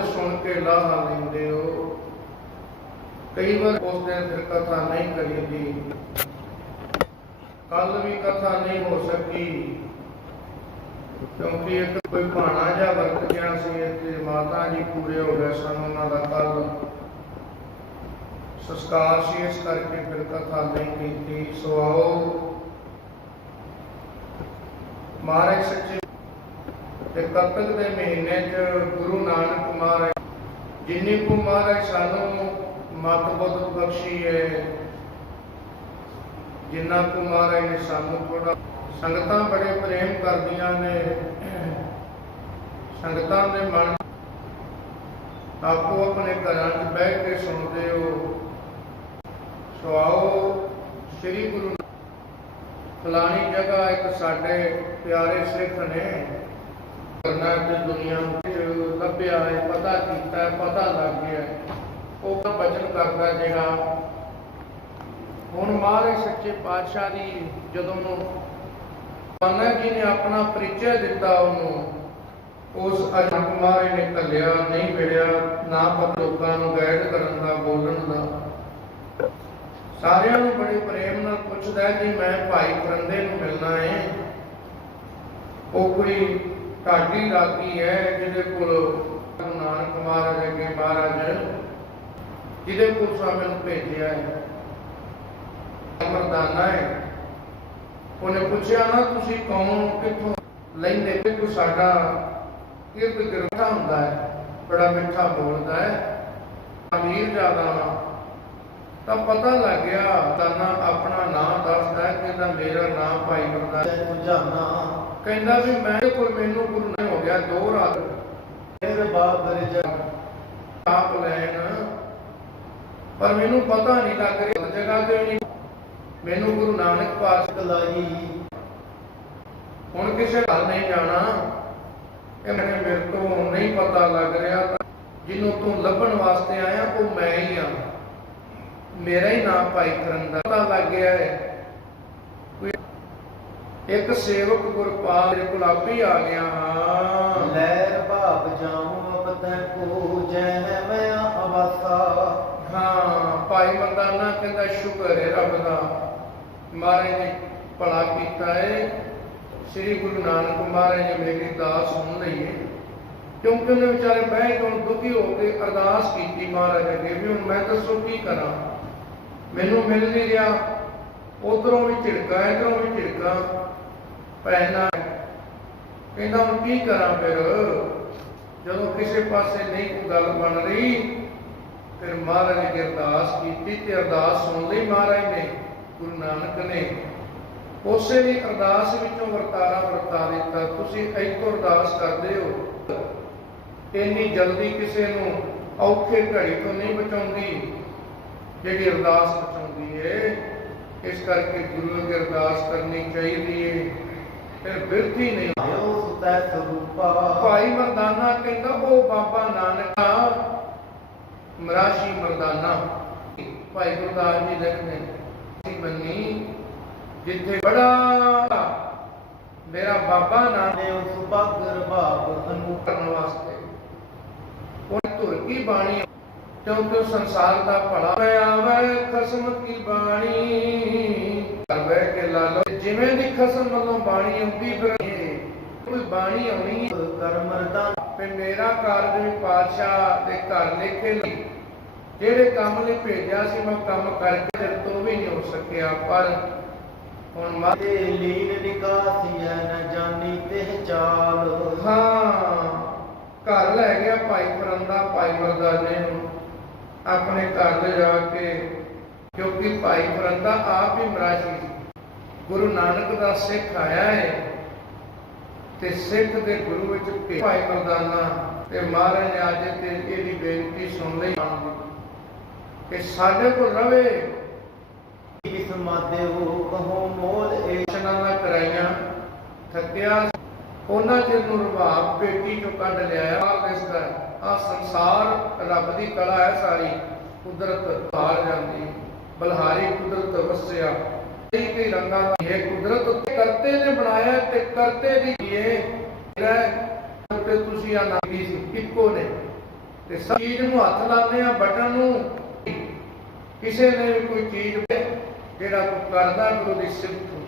ਰੋਜ਼ ਸੁਣ ਕੇ ਲਾਹਾ ਲੈਂਦੇ ਹੋ। ਕਈ ਵਾਰ ਉਸ ਦਿਨ ਫਿਰ ਕਥਾ ਨਹੀਂ ਕਰੀਦੀ ਕੱਲ ਵੀ ਕਥਾ ਨਹੀਂ ਹੋ ਸਕੀ। ਕਿਉਂਕਿ ਇੱਕ ਕੋਈ ਭਾਣਾ ਜਾਂ ਵਰਤ ਗਿਆ ਸੀ ਤੇ ਮਾਤਾ ਜੀ ਪੂਰੇ ਹੋ ਗਏ ਸਨ ਉਹਨਾਂ ਦਾ ਕੱਲ ਸੰਸਕਾਰ ਸੀ, ਇਸ ਕਰਕੇ ਫਿਰ ਕਥਾ ਨਹੀਂ ਕੀਤੀ। ਸੋ ਆਓ, ਮਹਾਰਾਜ ਸੱਚੇ ਤੇ ਕੱਤਕ ਦੇ ਮਹੀਨੇ 'ਚ ਗੁਰੂ ਨਾਨਕ ਮਹਾਰਾਜ ਜਿੰਨੀ ਕੁ ਮਹਾਰਾਜ ਸਾਨੂੰ ਮਤ ਬੁੱਧ ਬਖਸ਼ੀ ਹੈ, ਜਿੰਨਾ ਕੁ ਮਹਾਰਾਜ ਨੇ ਸਾਨੂੰ ਥੋੜਾ ਸੰਗਤਾਂ ਬੜੇ ਪ੍ਰੇਮ ਕਰਦੀਆਂ ਨੇ, ਸੰਗਤਾਂ ਦੇ ਮਨ ਆਪੋ ਆਪਣੇ ਘਰਾਂ 'ਚ ਬਹਿ ਕੇ ਸੁਣਦੇ ਹੋ। ਸੋ ਆਓ ਸ੍ਰੀ ਗੁਰੂ ਫਲਾਣੀ ਜਗ੍ਹਾ ਇੱਕ ਸਾਡੇ ਪਿਆਰੇ ਸਿੱਖ ਨੇ ਕਰਨਾ ਤੇ ਦੁਨੀਆ ਵਿੱਚ ਲੱਭਿਆ ਹੈ, ਪਤਾ ਕੀਤਾ ਪਤਾ ਲੱਗ ਗਿਆ ਉਹ ਤਾਂ ਬਚਨ ਕਰਦਾ ਜਿਹੜਾ ਹੁਣ ਮਹਾਰਾਜ ਸੱਚੇ ਪਾਤਸ਼ਾਹ ਦੀ ਜਦੋਂ ਨੂੰ ਪਾਨਾ ਜੀ ਨੇ ਆਪਣਾ ਪਰਿਚੈ ਦਿੱਤਾ ਉਹਨੂੰ, ਉਸ ਅਜਨ ਕੁਮਾਰ ਨੇ ਕੱਲਿਆ ਨਹੀਂ ਮਿਲਿਆ, ਨਾ ਪਤ ਲੋਕਾਂ ਨੂੰ ਗਾਈਡ ਕਰਨ ਦਾ, ਬੋਲਣ ਦਾ। ਸਾਰਿਆਂ ਨੂੰ ਬੜੇ ਪ੍ਰੇਮ ਨਾਲ ਪੁੱਛਦਾ ਕਿ ਮੈਂ ਭਾਈ ਕਰੰਦੇ ਨੂੰ ਮਿਲਣਾ ਹੈ। ਉਹ ਕੋਈ ਢਾਡੀ ਰਾਗੀ ਹੈ, ਜਿਹਦੇ ਕੋਲ ਗੁਰੂ ਨਾਨਕ ਮਹਾਰਾਜ ਅੱਗੇ ਮਹਾਰਾਜ ਜਿਹਦੇ ਕੋਲ ਸਵਾਮੀ ਨੂੰ ਭੇਜਿਆ ਹੈ। ਮਰਦਾਨਾ ਹੈ। ਉਹਨੇ ਪੁੱਛਿਆ, ਨਾ, ਤੁਸੀਂ ਕੌਣ? ਕਿੱਥੋਂ ਲੈਂਦੇ? ਤੇ ਕੋਈ ਸਾਡਾ, ਇਹ ਕੋਈ ਗ੍ਰੰਥਾ ਹੁੰਦਾ ਹੈ? ਬੜਾ ਮਿੱਠਾ ਬੋਲਦਾ ਹੈ। ਅਮੀਰ ਜ਼ਿਆਦਾ ਤਾਂ ਪਤਾ ਲੱਗ ਗਿਆ ਤਾਨਾ ਆਪਣਾ ਨਾਮ ਦੱਸਦਾ ਹੈ ਕਹਿੰਦਾ ਮੇਰਾ ਨਾਮ ਭਾਈ ਮਰਦਾਨਾ ਤੈਨੂੰ ਜਾਣਾ ਕਹਿੰਦਾ ਵੀ ਮੈਂ ਕੋਈ ਮੈਨੂੰ ਗੁਰੂ ਨਹੀਂ ਹੋ ਗਿਆ, ਦੋ ਰਾਤ ਫਿਰ ਬਾਬਰ ਜਾ ਆਪ ਲੈਣ। ਪਰ ਮੈਨੂੰ ਪਤਾ ਨਹੀਂ ਲੱਗ ਰਿਹਾ, ਜਗ੍ਹਾ ਤੇ ਨਹੀਂ? ਮੈਨੂੰ ਗੁਰੂ ਨਾਨਕ ਪਾਤਸ਼ਾਹ ਕਲਾਈ ਹੁਣ ਕਿਸੇ ਘਰ ਨਹੀਂ ਜਾਣਾ। ਇਹ ਮੈਨੂੰ ਮੇਰੇ ਤੋਂ ਨਹੀਂ ਪਤਾ ਲੱਗ ਰਿਹਾ ਜਿਹਨੂੰ ਤੂੰ ਲੱਭਣ ਵਾਸਤੇ ਆਇਆ, ਉਹ ਮੈਂ ਹੀ ਆ। ਮੇਰਾ ਹੀ ਨਾਮ ਭਾਈ ਕਰਨ ਦਾ ਪਤਾ ਲੱਗ ਗਿਆ ਹੈ। ਇੱਕ ਸੇਵਕ ਗੁਰਪਾਲ ਦੇ ਹੀ ਆ ਗਿਆ ਹਾਂ। ਲਹਿਰ ਭਾਵ ਜਾਉ ਅਬ ਤੈ ਕੋ ਜੈ ਮੈਂ ਅਵਸਾ। ਹਾਂ ਭਾਈ ਮਰਦਾਨਾ ਕਹਿੰਦਾ ਸ਼ੁਕਰ ਹੈ ਰੱਬ ਦਾ। ਮਹਾਰਾਜ ਨੇ ਭਲਾ ਕੀਤਾ ਹੈ ਸ੍ਰੀ ਗੁਰੂ ਨਾਨਕ ਮਹਾਰਾਜ ਨੇ ਮੇਰੀ ਦਾਸ ਸੁਣ ਲਈ ਹੈ ਕਿਉਂਕਿ ਉਹਨੇ ਵਿਚਾਰੇ ਬਹਿ ਕੇ ਹੁਣ ਦੁਖੀ ਹੋ ਕੇ ਅਰਦਾਸ ਕੀਤੀ ਮਹਾਰਾਜ ਅੱਗੇ ਵੀ ਹੁਣ ਮੈਂ ਦੱਸੋ ਕੀ ਕਰਾਂ? ਮੈਨੂੰ ਮਿਲ ਨਹੀਂ ਰਿਹਾ। ਉਧਰੋਂ ਵੀ ਝਿੜਕਾ ਇਧਰੋਂ ਵੀ ਝਿੜਕਾ। ਪੈਣਾ ਕਹਿੰਦਾ ਹੁਣ ਕੀ ਕਰਾਂ ਫਿਰ? ਜਦੋਂ ਕਿਸੇ ਪਾਸੇ ਨਹੀਂ ਕੋਈ ਗੱਲ ਬਣ ਰਹੀ, ਫਿਰ ਮਹਾਰਾਜ ਨੇ ਅਰਦਾਸ ਕੀਤੀ ਤੇ ਅਰਦਾਸ ਸੁਣ ਲਈ ਮਹਾਰਾਜ ਨੇ, ਗੁਰੂ ਨਾਨਕ ਨੇ। ਉਸੇ ਦੀ ਅਰਦਾਸ ਵਿੱਚੋਂ ਵਰਤਾਰਾ ਵਰਤਾ ਦਿੱਤਾ। ਤੁਸੀਂ ਇੱਕੋ ਅਰਦਾਸ ਕਰਦੇ ਹੋ। ਇੰਨੀ ਜਲਦੀ ਕਿਸੇ ਨੂੰ ਔਖੇ ਘੜੀ ਤੋਂ ਨਹੀਂ ਬਚਾਉਂਦੀ, ਜਿਹੜੀ ਅਰਦਾਸ ਬਚਾਉਂਦੀ ਹੈ ਇਸ ਕਰਕੇ ਗੁਰੂ ਅੱਗੇ ਅਰਦਾਸ ਕਰਨੀ ਚਾਹੀਦੀ ਹੈ ਫਿਰ ਬਿਰਥੀ ਨਹੀਂ ਆਇਓ ਸੁਤੈ ਸਰੂਪਾ ਭਾਈ ਮਰਦਾਨਾ ਕਹਿੰਦਾ ਉਹ ਬਾਬਾ ਨਾਨਕਾ ਮਰਾਸ਼ੀ ਮਰਦਾਨਾ ਭਾਈ ਗੁਰਦਾਸ ਜੀ ਲਿਖਦੇ ਸੀ ਬੰਨੀ ਜਿੱਥੇ ਬੜਾ ਮੇਰਾ ਬਾਬਾ ਨਾਨਕ ਨੇ ਉਸ ਬਗਰ ਭਾਵ ਅਨੂ ਕਰਨ ਵਾਸਤੇ ਉਹ ਧੁਰ ਕੀ ਬਾਣੀ ਕਿਉਂਕਿ ਸੰਸਾਰ ਦਾ ਭਲਾ ਮੈਂ ਆਵੇ ਖਸਮ ਕੀ ਬਾਣੀ? ਕਰ ਬਹਿ ਕੇ ਲਾ ਲਓ। ਜਿਵੇਂ ਦੀ ਖਸਮ ਵੱਲੋਂ ਬਾਣੀ ਆਉਂਦੀ ਫਿਰ ਕੋਈ ਬਾਣੀ ਆਉਣੀ ਹੈ। ਕਰਮਰਦਾ ਤੇ ਮੇਰਾ ਕਾਰਜ ਵੀ ਪਾਤਸ਼ਾਹ ਦੇ ਘਰ ਲਿਖੇ ਲਈ। ਜਿਹੜੇ ਕੰਮ ਲਈ ਭੇਜਿਆ ਸੀ ਮੈਂ ਕੰਮ ਕਰਕੇ ਤੇਰੇ ਤੋਂ ਵੀ ਨਹੀਂ ਹੋ ਸਕਿਆ ਪਰ ਹੁਣ ਮਾ ਤੇ ਲੀਨ ਨਿਕਾਸੀਐ ਨ ਜਾਣੀ ਤੇ ਚਾਲ ਹਾਂ ਘਰ ਲੈ ਗਿਆ ਭਾਈ ਪਰੰਦਾ ਭਾਈ ਮਰਦਾਨੇ ਨੂੰ। ਆਪਣੇ ਘਰ ਲੈ ਜਾ ਕੇ ਕਿਉਂਕਿ ਭਾਈ ਪਰੰਦਾ ਆਪ ਹੀ ਮਰਾਸ਼ੀ ਸੀ ਗੁਰੂ ਨਾਨਕ ਦਾ ਸਿੱਖ ਆਇਆ ਹੈ ਤੇ ਸਿੱਖ ਦੇ ਗੁਰੂ ਵਿੱਚ ਭਾਈ ਮਰਦਾਨਾ ਤੇ ਮਹਾਰਾਜ ਅੱਜ ਤੇ ਇਹਦੀ ਬੇਨਤੀ ਸੁਣ ਲਈ। ਕਿ ਸਾਡੇ ਕੋਲ ਰਵੇ। ਕਿਸ ਮਾਦੇ ਹੋ ਕਹੋ ਮੋਲ ਏ। ਇਸ਼ਨਾਂ ਨਾ ਕਰਾਈਆਂ ਥੱਕਿਆ। ਉਹਨਾਂ ਚਿਰ ਨੂੰ ਰਵਾਬ ਪੇਟੀ ਚੋਂ ਕੱਢ ਲਿਆ ਆ ਦਿਸਦਾ ਆ ਸੰਸਾਰ ਰੱਬ ਦੀ ਕਲਾ ਹੈ ਸਾਰੀ। ਕੁਦਰਤ ਹਾਰ ਜਾਂਦੀ, ਬਲਹਾਰੀ ਕੁਦਰਤ ਵਸਿਆ। ਕਈ ਕਈ ਰੰਗਾਂ ਦਾ ਇਹ ਕੁਦਰਤ ਉੱਤੇ ਕਰਤੇ ਨੇ ਬਣਾਇਆ ਤੇ ਕਰਤੇ ਦੀ ਇਹ ਰਹਿ ਤੇ ਤੁਸੀਂ ਆ ਨਾਗੀ ਇੱਕੋ ਨੇ। ਤੇ ਸਭ ਚੀਜ਼ ਨੂੰ ਹੱਥ ਲਾਉਂਦੇ ਆ ਬਟਨ ਨੂੰ। ਕਿਸੇ ਨੇ ਵੀ ਕੋਈ ਚੀਜ਼ ਜਿਹੜਾ ਤੂੰ ਕਰਦਾ, ਗੁਰੂ ਦੀ ਸਿਫਤ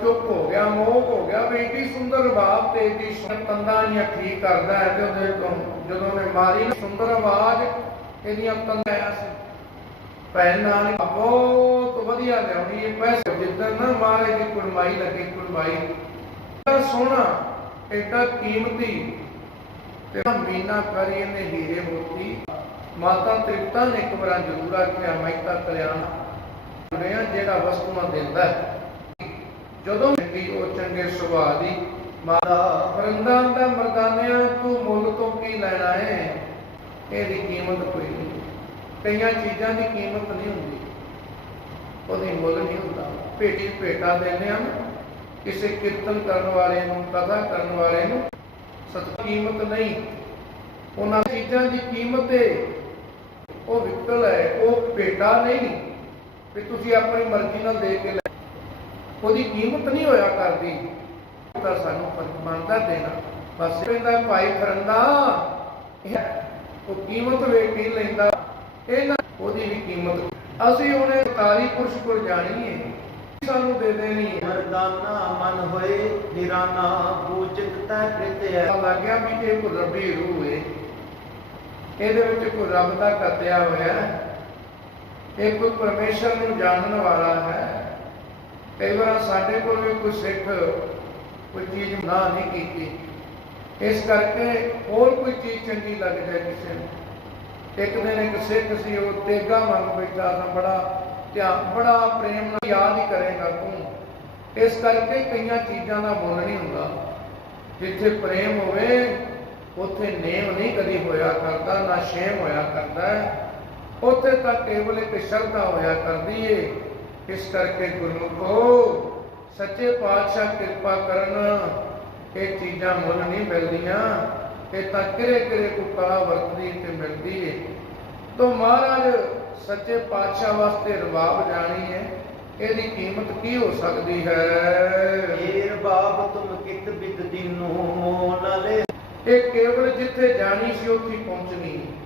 ਚੁੱਪ ਹੋ ਗਿਆ, ਮੋਹ ਹੋ ਗਿਆ, ਵੀ ਏਡੀ ਸੁੰਦਰ ਬਾਤ ਤੇ ਏਡੀ ਤੰਦਾਂ ਜਾਂ ਠੀਕ ਕਰਦਾ ਹੈ ਤੇ ਉਹਦੇ ਤੋਂ ਜਦੋਂ ਨੇ ਮਾਰੀ ਸੁੰਦਰ ਆਵਾਜ਼, ਇਹਦੀਆਂ ਤੰਦਾਂ ਆਇਆ ਸੀ। ਭੈਣ ਨਾਲ ਬਹੁਤ ਵਧੀਆ ਲਿਆਉਣੀ ਹੈ, ਪੈਸੇ ਜਿੱਦਣ ਨਾ ਮਾਰੇ ਦੀ ਕੁਰਮਾਈ ਲੱਗੀ ਕੁਰਮਾਈ ਤਾਂ ਸੋਹਣਾ, ਏਡਾ ਕੀਮਤੀ। ਤੇ ਮੀਨਾ ਕਰੀ ਇਹਨੇ ਹੀਰੇ ਮੋਤੀ। ਮਾਤਾ ਤ੍ਰਿਪਤਾ ਨੇ ਇੱਕ ਵਾਰ ਜ਼ਰੂਰ ਆਖਿਆ ਮਹਿਤਾ ਕਲਿਆਣ ਜਿਹੜਾ ਵਸਤੂਆਂ ਦਿੰਦਾ ਹੈ ਜਦੋਂ ਦੀ ਉਹ ਚੰਗੇ ਸੁਭਾਅ ਦੀ ਮਾਤਾ ਫਰੰਦਾਂ ਦਾ ਮਰਦਾਨਿਆਂ ਤੂੰ ਮੁੱਲ ਤੋਂ ਕੀ ਲੈਣਾ ਹੈ? ਇਹਦੀ ਕੀਮਤ ਕੋਈ ਨਹੀਂ। ਕਈਆਂ ਚੀਜ਼ਾਂ ਦੀ ਕੀਮਤ ਨਹੀਂ ਹੁੰਦੀ। ਉਹਦੀ ਮੁੱਲ ਨਹੀਂ ਹੁੰਦਾ। ਭੇਟੀ ਭੇਟਾ ਦਿੰਦੇ ਹਨ ਕਿਸੇ ਕੀਰਤਨ ਕਰਨ ਵਾਲੇ ਨੂੰ, ਕਥਾ ਕਰਨ ਵਾਲੇ ਨੂੰ ਸਤ ਕੀਮਤ ਨਹੀਂ। ਉਹਨਾਂ ਚੀਜ਼ਾਂ ਦੀ ਕੀਮਤ ਹੈ ਉਹ ਵਿਕਲ ਹੈ। ਉਹ ਭੇਟਾ ਨਹੀਂ। ਵੀ ਤੁਸੀਂ ਆਪਣੀ ਮਰਜ਼ੀ ਨਾਲ ਦੇ ਕੇ ਲੈ ਉਹਦੀ ਕੀਮਤ ਨਹੀਂ ਹੋਇਆ ਕਰਦੀ। ਤਾਂ ਸਾਨੂੰ ਬਣਦਾ ਦੇਣਾ। ਬਸ ਕਹਿੰਦਾ ਭਾਈ ਫਰੰਦਾ ਉਹ ਕੀਮਤ ਵੇਖ ਕੇ ਲੈਂਦਾ। ਇਹ ਨਾ ਉਹਦੀ ਵੀ ਕੀਮਤ। ਅਸੀਂ ਉਹਨੇ ਤਾਰੀ ਪੁਰਸ਼ ਕੋਲ ਜਾਣੀ ਹੈ ਸਾਨੂੰ ਦੇ ਦੇਣੀ ਹੈ ਮਰਦਾਨਾ ਮਨ ਹੋਏ ਨਿਰਾਨਾ ਪੂਜਿਤ ਤੈ ਪ੍ਰਿਤਿ ਪਤਾ ਲੱਗ ਗਿਆ ਵੀ ਇਹ ਕੋਈ ਰੱਬੀ ਰੂਹ ਹੈ ਇਹਦੇ ਵਿੱਚ ਕੋਈ ਰੱਬ ਦਾ ਕੱਤਿਆ ਹੋਇਆ ਹੈ। ਇਹ ਕੋਈ ਪਰਮੇਸ਼ਰ ਨੂੰ ਜਾਣਨ ਵਾਲਾ ਹੈ। ਕਈ ਵਾਰ ਸਾਡੇ ਕੋਲ ਵੀ ਕੋਈ ਸਿੱਖ ਕੋਈ ਚੀਜ਼ ਨਾ ਨਹੀਂ ਕੀਤੀ। ਇਸ ਕਰਕੇ ਹੋਰ ਕੋਈ ਚੀਜ਼ ਚੰਗੀ ਲੱਗ ਜਾਏ ਕਿਸੇ ਨੂੰ। ਇੱਕ ਦਿਨ ਇੱਕ ਸਿੱਖ ਸੀ, ਉਹ ਤੇਗਾ ਮੰਗ ਬੈਠਾ ਤਾਂ ਬੜਾ ਧਿਆਨ ਬੜਾ ਪ੍ਰੇਮ ਨਾਲ ਯਾਦ ਹੀ ਕਰੇਗਾ ਤੂੰ। ਇਸ ਕਰਕੇ ਕਈਆਂ ਚੀਜ਼ਾਂ ਦਾ ਮੁੱਲ ਨਹੀਂ ਹੁੰਦਾ। ਜਿੱਥੇ ਪ੍ਰੇਮ ਹੋਵੇ, ਉੱਥੇ ਨੇਮ ਨਹੀਂ ਕਦੀ ਹੋਇਆ ਕਰਦਾ, ਨਾ ਸ਼ੇਮ ਹੋਇਆ ਕਰਦਾ। ਉੱਥੇ ਤਾਂ ਕੇਵਲ ਇੱਕ ਸ਼ਰਧਾ ਹੋਇਆ ਕਰਦੀ ਏ। ਇਸ ਕਰਕੇ ਗੁਰਮੁਖੋ ਸੱਚੇ ਪਾਤਸ਼ਾਹ ਕਿਰਪਾ ਕਰਨ ਇਹ ਚੀਜ਼ਾਂ ਮੁੱਲ ਨਹੀਂ ਮਿਲਦੀਆਂ ਇਹ ਤਾਂ ਕਿਰੇ ਕਿਰੇ ਕੋ ਕਲਾ ਵਰਤਦੀ ਤੇ ਮਿਲਦੀ ਏ। ਤੋਂ ਮਹਾਰਾਜ ਸੱਚੇ ਪਾਤਸ਼ਾਹ ਵਾਸਤੇ ਰਬਾਬ ਜਾਣੀ ਹੈ ਇਹਦੀ ਕੀਮਤ ਕੀ ਹੋ ਸਕਦੀ ਹੈ? ਏਰ ਬਾਬ ਤੁਮ ਕਿਤ ਬਿਦ ਦੀਨੋ ਮੋਨ ਲੈ। ਇਹ ਕੇਵਲ ਜਿੱਥੇ ਜਾਣੀ ਸੀ ਉੱਥੇ ਹੀ ਪਹੁੰਚਣੀ ਹੈ।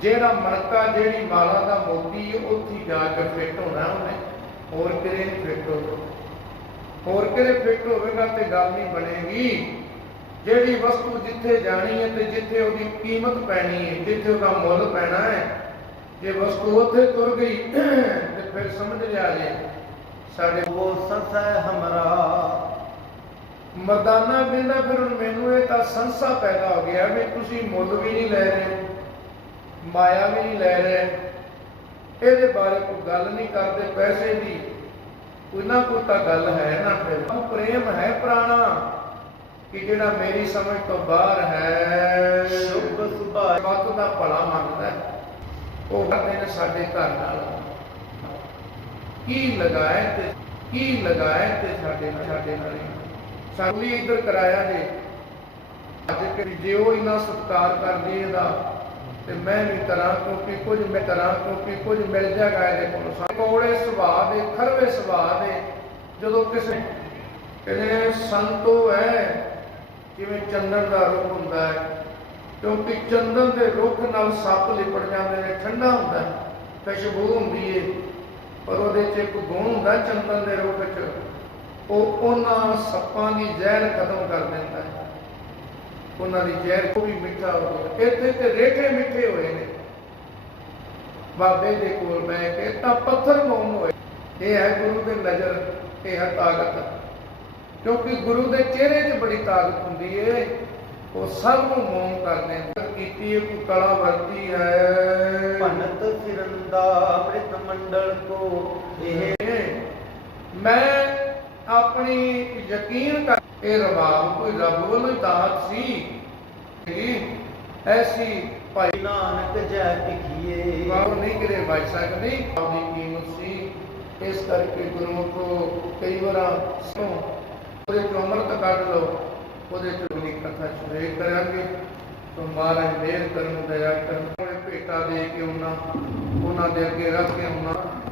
ਜਿਹੜਾ ਮਣਕਾ ਜਿਹੜੀ ਮਾਲਾ ਦਾ ਮੋਤੀ ਉੱਥੇ ਜਾ ਕੇ ਫਿੱਟ ਹੋਣਾ ਉਹਨੇ। ਹੋਰ ਕਿਰੇ ਫਿੱਟ ਹੋਣਾ ਹੋਰ ਕਿਰੇ ਫਿੱਟ ਹੋਵੇਗਾ ਤੇ ਗੱਲ ਨਹੀਂ ਬਣੇਗੀ। ਜਿਹੜੀ ਵਸਤੂ ਜਿੱਥੇ ਜਾਣੀ ਹੈ ਤੇ ਜਿੱਥੇ ਉਹਦੀ ਕੀਮਤ ਪੈਣੀ ਹੈ, ਜਿੱਥੇ ਉਹਦਾ ਮੁੱਲ ਪੈਣਾ ਹੈ, ਜੇ ਵਸਤੂ ਉੱਥੇ ਤੁਰ ਗਈ, ਤੇ ਫਿਰ ਸਮਝ ਲਿਆ ਜੇ, ਸਾਡੇ ਉਹ ਸੰਸੈ ਹਮਰਾ। ਮਰਦਾਨਾ ਕਹਿੰਦਾ, ਫਿਰ ਮੈਨੂੰ ਇਹ ਤਾਂ ਸੰਸਾ ਪੈਦਾ ਹੋ ਗਿਆ ਵੀ ਤੁਸੀਂ ਮੁੱਲ ਵੀ ਨਹੀਂ ਲੈ ਰਹੇ। ਮਾਇਆ ਵੀ ਨਹੀਂ ਲੈ ਰਹੇ। ਇਹਦੇ ਬਾਰੇ ਕੋਈ ਗੱਲ ਨਹੀਂ ਕਰਦੇ ਪੈਸੇ ਦੀ। ਕੋਈ ਨਾ ਕੋਈ ਤਾਂ ਗੱਲ ਹੈ ਨਾ ਫਿਰ। ਉਹ ਪ੍ਰੇਮ ਹੈ ਪੁਰਾਣਾ ਕਿ ਜਿਹੜਾ ਮੇਰੀ ਸਮਝ ਤੋਂ ਬਾਹਰ ਹੈ। ਸ਼ੁਭ ਸੁਭਾ ਵਕਤ ਦਾ ਭਲਾ ਮੰਗਦਾ। ਉਹ ਕਰਦੇ ਨੇ ਸਾਡੇ ਘਰ ਨਾਲ। ਕੀ ਲਗਾਏ ਤੇ ਕੀ ਲਗਾਏ ਤੇ ਸਾਡੇ ਨਾਲ ਸਾਡੇ ਨਾਲ ਸਾਨੂੰ ਇੱਧਰ ਕਰਾਇਆ ਜੇ। ਅੱਜ ਕਿ ਜੇ ਉਹ ਇੰਨਾ ਸਤਿਕਾਰ ਕਰਦੀ ਇਹਦਾ ਤੇ ਮੈਂ ਵੀ ਕਰਾਂ ਕਿਉਂਕਿ ਕੁਝ ਮੈਂ ਕਰਾਂ ਕਿਉਂਕਿ ਕੁਝ ਮਿਲ ਜਾਗਾ ਇਹਦੇ ਕੋਲ ਸਾਡੇ ਸੁਭਾਅ ਦੇ, ਖਰਵੇ ਸੁਭਾਅ ਦੇ, ਜਦੋਂ ਕਿਸੇ ਕਹਿੰਦੇ ਸੰਤੋ ਹੈ, ਜਿਵੇਂ ਚੰਦਨ ਦਾ ਰੁੱਖ ਹੁੰਦਾ ਹੈ। ਕਿਉਂਕਿ ਚੰਦਨ ਦੇ ਰੁੱਖ ਨਾਲ ਸੱਪ ਲਿਪੜ ਜਾਂਦੇ ਨੇ, ਠੰਡਾ ਹੁੰਦਾ ਖੁਸ਼ਬੂ ਹੁੰਦੀ ਏ। ਪਰ ਉਹਦੇ 'ਚ ਇੱਕ ਗੁਣ ਹੁੰਦਾ ਚੰਦਨ ਦੇ ਰੁੱਖ 'ਚ। ਉਹ ਉਹਨਾਂ ਸੱਪਾਂ ਦੀ ਜ਼ਹਿਰ ਖਤਮ ਕਰ ਦਿੰਦਾ ਹੈ? ਉਹਨਾਂ ਦੀ ਜ਼ਹਿਰ ਉਹ ਵੀ ਮਿੱਠਾ ਹੋ ਗਿਆ। ਇੱਥੇ ਤੇ ਰੇਠੇ ਮਿੱਠੇ ਹੋਏ ਨੇ। ਬਾਬੇ ਦੇ ਕੋਲ ਬਹਿ ਕੇ ਤਾਂ ਪੱਥਰ ਮੌਨ ਹੋਏ। ਇਹ ਹੈ ਗੁਰੂ ਦੇ ਨਜ਼ਰ ਇਹ ਹੈ ਤਾਕਤ। ਕਿਉਂਕਿ ਗੁਰੂ ਦੇ ਚਿਹਰੇ 'ਚ ਬੜੀ ਤਾਕਤ ਹੁੰਦੀ ਏ। ਉਹ ਸਭ ਨੂੰ ਮੌਨ ਕਰਦੇ ਕੀਤੀ ਇਹ ਕਲਾ ਵਰਤੀ ਹੈ। ਭਨਤ ਫਿਰੰਦਾ ਪ੍ਰਿਤ ਮੰਡਲ ਕੋ ਇਹ ਮੈਂ ਆਪਣੀ ਯਕੀਨ ਕਰ ਇਹ ਰਬਾਬ ਕੋਈ ਰੱਬ ਵੱਲੋਂ ਹੀ ਦਾਤ ਸੀ। ਜੀ ਐਸੀ ਭਾਈ ਨਾਨਕ ਜੈ ਟਿਕੀਏ ਬਾਬੂ ਨਹੀਂ ਕਿਰੇ ਬਚ ਸਕਦੀ ਆਪਦੀ ਕੀਮਤ ਸੀ। ਇਸ ਕਰਕੇ ਗੁਰਮੁਖੋ ਕਈ ਵਾਰ ਸੋ ਉਹਦੇ ਤੋਂ ਅੰਮ੍ਰਿਤ ਕੱਢ ਲਓ ਉਹਦੇ ਤੋਂ ਵੀ ਕਥਾ ਸ਼ੁਰੂ ਕਰਾਂਗੇ। ਤੋਂ ਮਹਾਰਾਜ ਮਿਹਰ ਕਰਨ ਦਇਆ ਕਰਨ ਭੇਟਾ ਦੇ ਕੇ ਉਹਨਾਂ ਉਹਨਾਂ ਦੇ ਅੱਗੇ ਰੱਖ ਕੇ ਉਹਨਾਂ